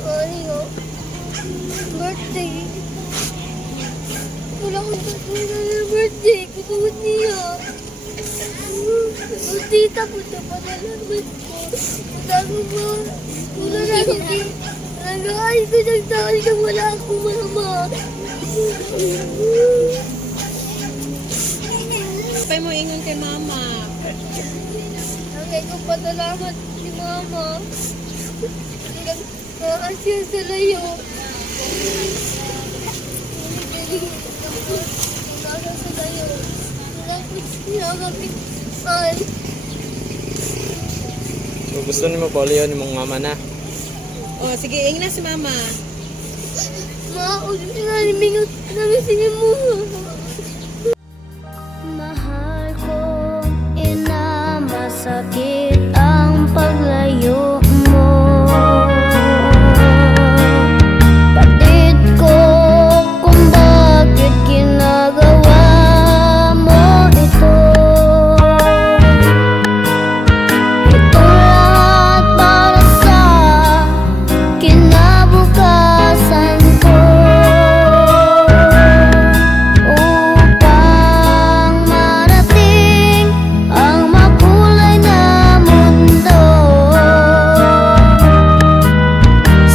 Mario, birthday. Wala akong birthday. Kukuha niya. Tita, punta pa na naman ko. Sabi mo, wala na ako. Nag-aay ko ng dahil na wala akong mama. Pay mo ingon kay mama. Nangay ko patalamat si mama. Nag-aasya sa layo. Nag-aasya sa layo. Tapos niya kapitay. So, gusto niyo paulihan ni mong mama na. Oh, sige, ingin na si mama. Maud na limingot namin sa inyo mo. Mahal ko, ina, masakit ang paglayo mo. Patid ko kung bakit ginagawa mo ito. Ito lahat para sa kinabukasan ko. Upang marating ang makulay na mundo.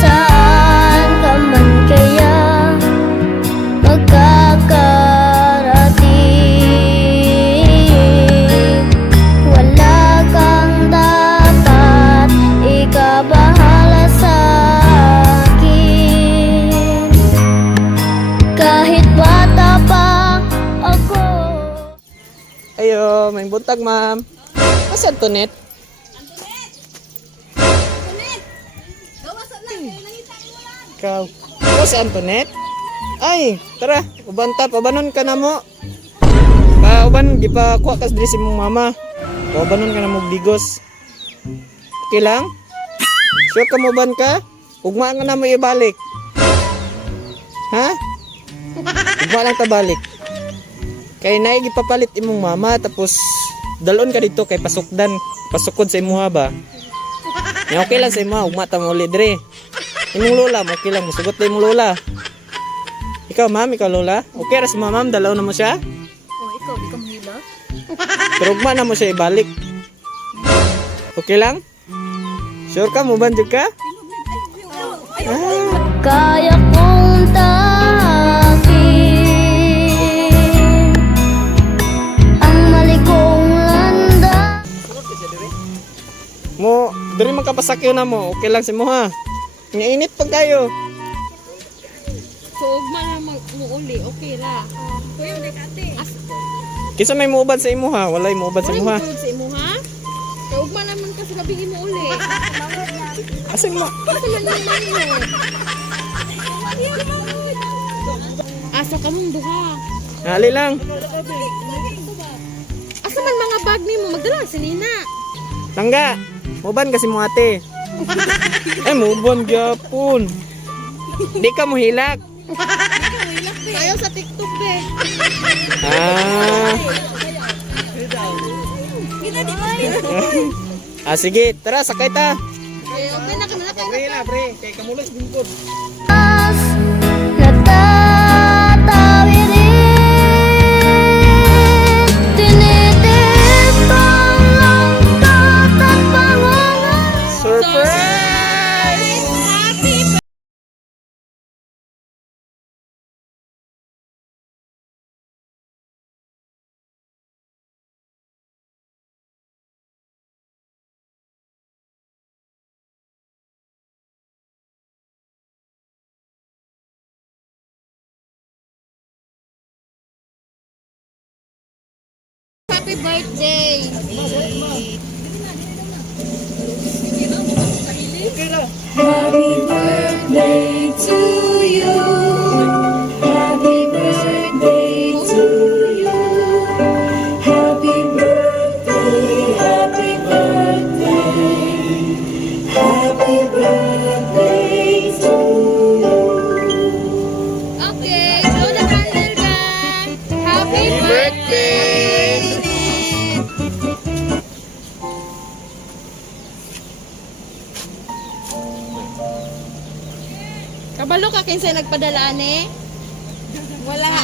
Saan ka man kaya magkakarating, wala kang dapat ikabahala sa akin. Kahit bata pa ako. Ayo, may buntag ma'am. Kasi Antoinette? Ikaw. Ikaw si Antoinette? Ay, tara, ubanta, pabanon ka na mo. Uban, di pa kuha ka diri si mong mama. Pabanon ka na mo bigos. Okay lang? Sure ka mo ban ka? Ugma nga na mo ibalik. Ha? Ugma lang tabalik. Kay naay gipapalit imong mama tapos dalon ka dito kay pasukdan, pasukod sa imuha ba? Ya okay lang sa imuha, ugma ta mo uli dire. Imong lola, okay lang musugot na imong lola. Ikaw ma'am, ikaw lola? Okay ra si ma'am, dalaw na mo siya? Oh, ikaw, di ka mahila? Pero ugma na mo siya ibalik. Okay lang? Sure ka mo banjud ka? Kaya kong takin ang mali kong landas. Mo, diri man ka pasakyo na mo. Okay lang si mo ha. Init pag kayo. So, ugma na mo-uli, okay ra. Kuya, hindi ka ate. Kisa may muubad sa imo ha, walay muubad sa imo ha. Sa imo, ha? Kaya ugma naman ka sa gabi mo uli. Asing mo. Asa ka mong duha. Hali lang. Asa man mga bag ni mo, magdala si Nina. Tangga. Muban kasi mo ate. Ay, muban gyapon. Di ka mo hilak. Ayaw sa TikTok be. Ah. Sige, tara sakay ta. Okay na kami na. Pre na, pre. Kay kamulos bingkod. Natatawirin, tinitip ang langkat at pangungulit. Surprise! Happy birthday! Happy birthday to you. Happy birthday to you. Happy birthday, happy birthday. Happy birthday to you. Okay, blow the candle gang! Happy birthday! Kabalo ka kinsa nagpadala ni? Wala.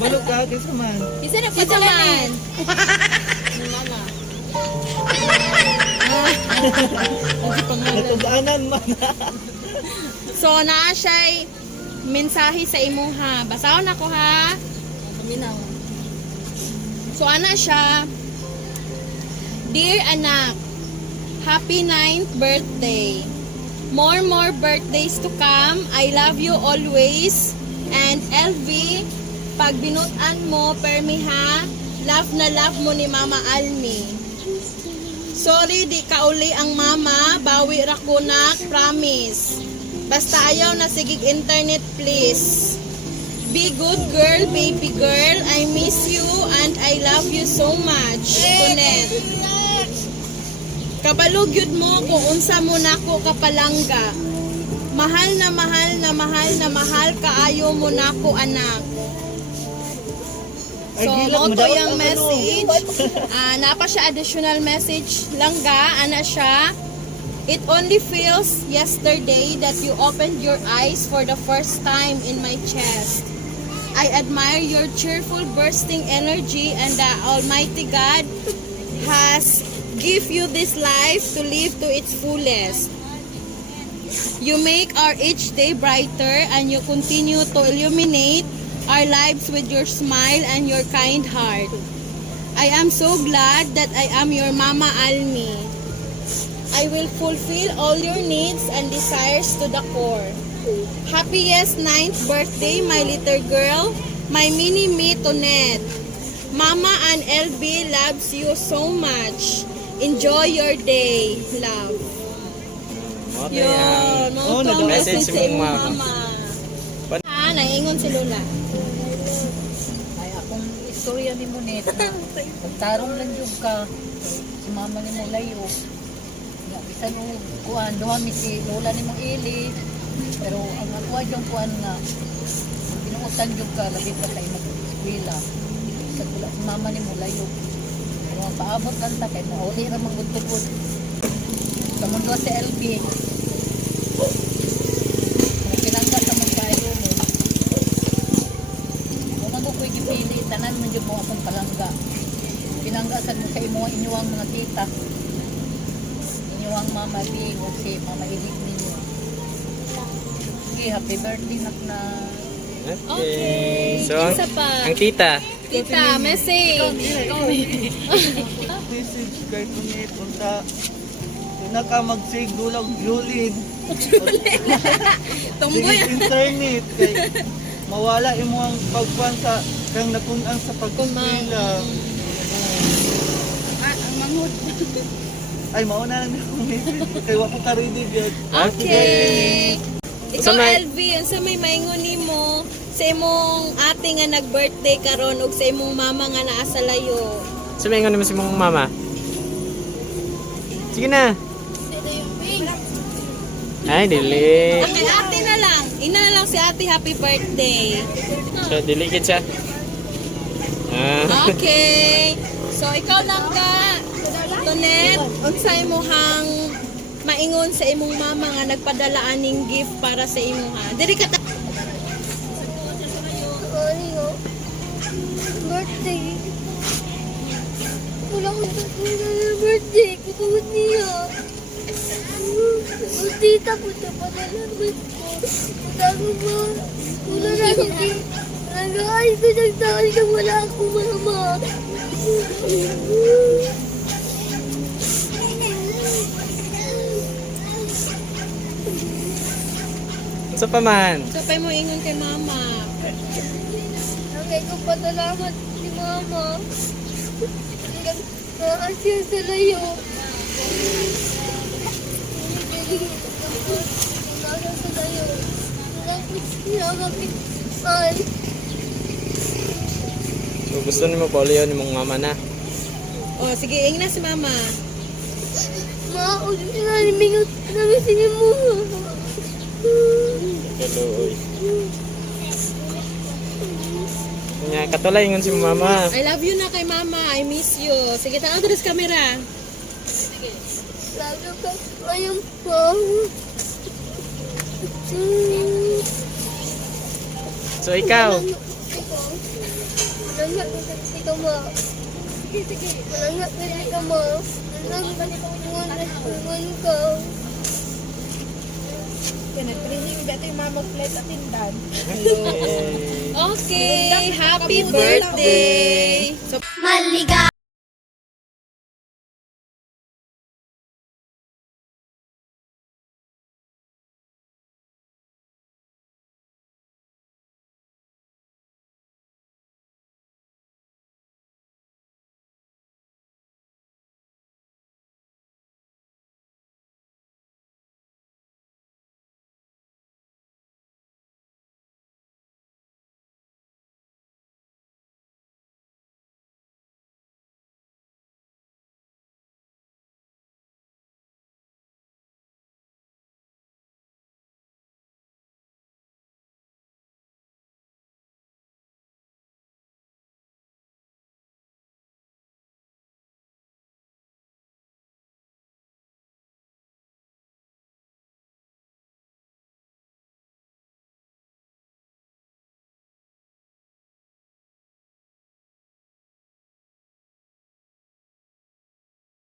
Balog ka, kaysa man. Kinsa nagpadala man? Natugaanan man. So naa siya'y mensahe sa imuha. Basahon ako ha. So ana siya. Dear anak, happy 9th birthday. More birthdays to come. I love you always. And LV, pag binutan mo, permi ha, love na love mo ni Mama Almi. Sorry, di ka uli ang mama, bawi ra ko na, promise. Basta ayaw na sigig internet, please. Be good girl, baby girl. I miss you and I love you so much. Kunet. Kabalog yun mo kung unsa mo nako kapalangga. Mahal na mahal na mahal na mahal kaayo mo nako anak. So, mo to yung message. Napa siya additional message langga, ana siya. It only feels yesterday that you opened your eyes for the first time in my chest. I admire your cheerful bursting energy and the Almighty God has give you this life to live to its fullest. You make our each day brighter and you continue to illuminate our lives with your smile and your kind heart. I am so glad that I am your Mama Almi. I will fulfill all your needs and desires to the core. Happiest 9th birthday, my little girl, my mini me Tonet. Mama and LB loves you so much. Enjoy your day, love. Yun, Oh, mga nag-message message si sa imong mama. mama. Ha, naingon si Lola. Ay, akong istorya ni Monet. Magtarong lang yung ka. Si mama ni mo layo. Nga, bisan o kuhan, duha mi si Lola ni mong ili. Pero ang akuha yung kuhan nga, pinuutan yung ka, labi pa tayo mag-eskwela. Sa tula si mama ni mo layo. Pero ang paabot lang ta, kay mauli na magutugod. Sa mundo sa LB. Kung pinangga sa mga kayo mo, kung ano ko'y gipili, tanan mo dyan mo akong palangga. Pinanggasan mo sa inyong mga tita. Inyong mama Bing o si mama Ilig ninyo. Okay, happy birthday na. Okay. So, Isa pa. ang tita. Tita, message. Message kay Kunet unta na ka mag-sig dulag julid. Tunggoy. Sige internet kay mawala imo ang pagkuan sa kang napunan sa pagkumpila. Ang manghod. Ay mauna lang ako message kay wa ko ka ready gyud. Okay. Ikaw, Sa may- LV, ang sa may maingon nimo sa imong ate nga nag-birthday karon ug sa imong mama nga naa sa layo. Sabihin ko naman si mong mama. Sige na. Ay, dili. Kay ate na lang. Ina na lang si ate, happy birthday. So, dilikit siya. Ah. Okay. So, ikaw lang ka, Tonet, unsay mo hang maingon sa imong mama nga nagpadala aning gift para sa imuha. Diri ka ta- Ano? Birthday. Wala ko sa birthday. Kukuha niya. Ang tita po siya pa nalaman ko. Sabi mo, wala na ako. Nag-aayos ko siyang dahil na wala ako mama. Sa paman. So, pay mo ingon kay mama. Nangay ko patalamat si mama. Naasya sa layo. Naasya sa layo. Nalapit siya mapitan. So, gusto ni mo pauliw ni mong mama na. Oh, sige, ingin na si mama. Maaulit na limingot namin sige mo. Kaluoy. Nya katulay ngon si mama. I love you na kay mama. I miss you. Sige, tao sa camera. Lalo ka ayong pa. So ikaw, Malangya kasi ka ma. Malangya kasi ka ma. Malangya ka. Okay, happy birthday! So, Maligaw